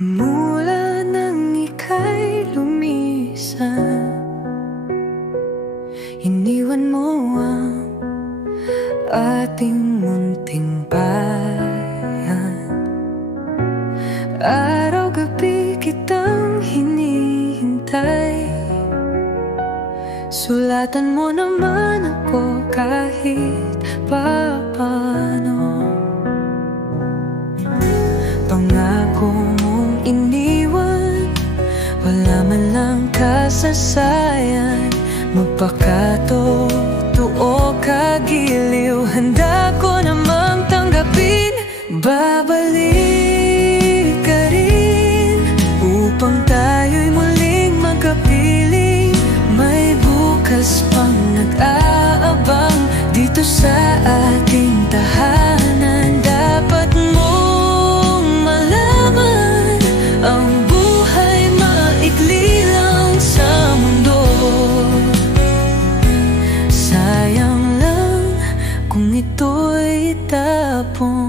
Mula nang ika'y lumisan, iniwan mo ang ating munting bayan. Araw-gabi kitang hinihintay, sulatan mo naman ako kahit papaano. Pangako mong iniwan, wala man lang kasasayan. Magpakatotoo kagiliw, handa ko namang tanggapin. Babalik ka rin upang tayo'y muling magkapiling. May bukas pang nag-aabang dito sa ating tahanan. Dapat mong malaman, ang buhay maikli lang sa mundo. Sayang lang kung ito'y itapon.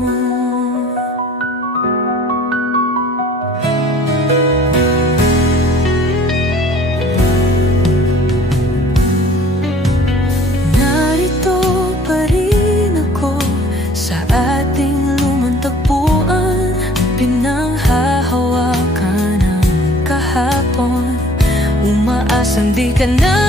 Pinanghahawakan ng kahapon, umaasang di ka na